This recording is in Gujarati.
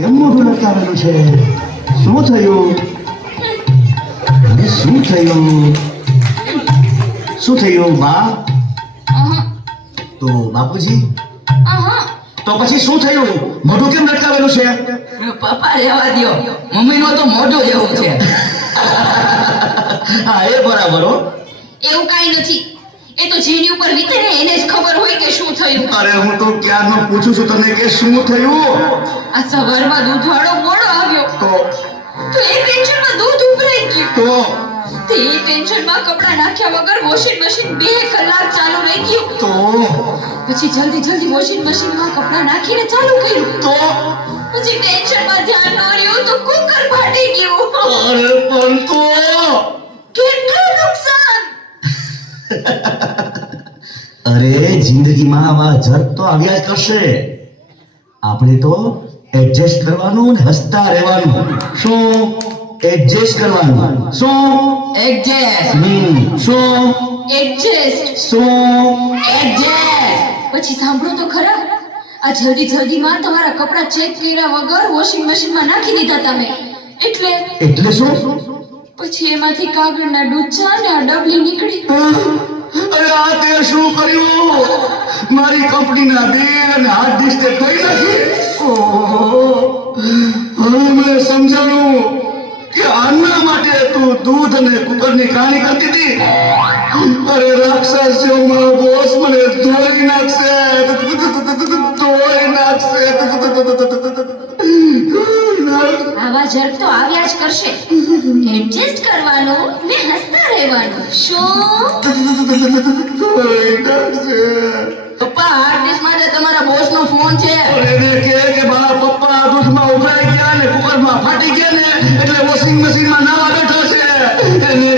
કેમ મોઢું લટકાવેલું છે? શું થયું? અરે શું થયું? શું થયું બા? તો બાપુજી તો પછી શું થયું? મોઢું કેમ લટકાવેલું છે? પપ્પા રહેવા દ્યો, મમ્મીનો તો મોઢું જેવું છે. હા એ બરાબર હો. એવું કાંઈ નથી. એ તો જેની ઉપર વીતે ને એને જ ખબર હોય કે શું થયું. અરે હું તો ક્યારનો પૂછું છું તને કે શું થયું? આ સવારમાં દૂધવાળો મોડો આવ્યો તો તો એ ટેન્શનમાં દૂધ ઉભરાઈ ગયું. તો તે એ ટેન્શનમાં કપડાં નાખ્યા વગર વોશિંગ મશીન 2 કલાક ચાલુ રહી ગયું. તો પછી જલ્દી વોશિંગ મશીનમાં કપડાં નાખીને ચાલુ કર્યું. તો પછી ટેન્શનમાં ધ્યાન ન રહ્યું તો કુકર ફાટી ગયું. અરે પણ તો કેટલું નુકસાન. અરે જિંદગીમાં આવા જર્ક તો આવ્યા જ કરશે. આપણે તો એડજસ્ટ કરવાનું ને હસતા રહેવાનું. શું એડજસ્ટ કરવાનું? શું એડજસ્ટ શું એડજસ્ટ. શું પછી સાંભળો તો ખરા, આ જલ્દીમાં તમારા કપડાં ચેક કર્યા વગર વોશિંગ મશીનમાં નાખી દીધા તમે. એટલે શું? પછી એમાંથી કાગળના ડૂચા અને આ ડબલી નીકળી. અરે આ તે શું કર્યું? મારી કંપનીના બિલ અને હાર્ડ ડિસ્ક તે થઈ નથી. ઓહો, હવે મને સમજાણું કે આના માટે તું દૂધ અને કુકરની કહાની કરતી હતી. અરે રાક્ષસ જેવો મારો બોસ મને ધોઈ નાખશે. આવા જર્ક તો આવ્યા જ કરશે. એડજસ્ટ કરવાનું ને હસતા રહેવાનું. શું? પપ્પા હાર્ડ ડિસ્ક માટે તમારા બોસનો ફોન છે. એને કે મારા પપ્પા દૂધમાં ઉભરાઈ ગયા ને કુકરમાં ફાટી ગયા ને એટલે વોશિંગ મશીનમાં નાવા બેઠા છે. એને